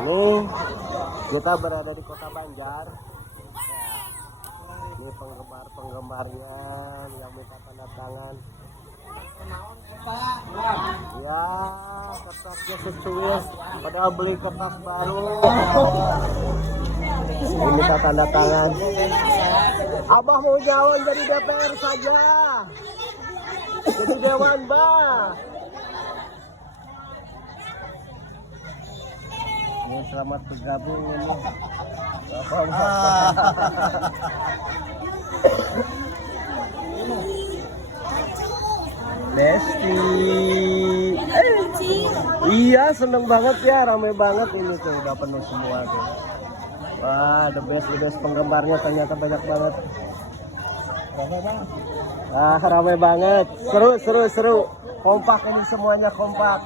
Nih kita berada di Kota Banjar. Ini penggemar-penggemarnya yang minta tanda tangan. Ya, kertasnya sesuai. Padahal beli kertas baru. Ini minta tanda tangan. Abah mau jalan jadi DPR saja. Jadi dewan, bah. Ini selamat bergabung ini. Besti. Iya, seneng banget ya, ramai banget ini tuh, udah penuh semua tuh. Wah, the best penggemarnya ternyata banyak banget. Ramai banget. Seru. Kompak ini semuanya kompak.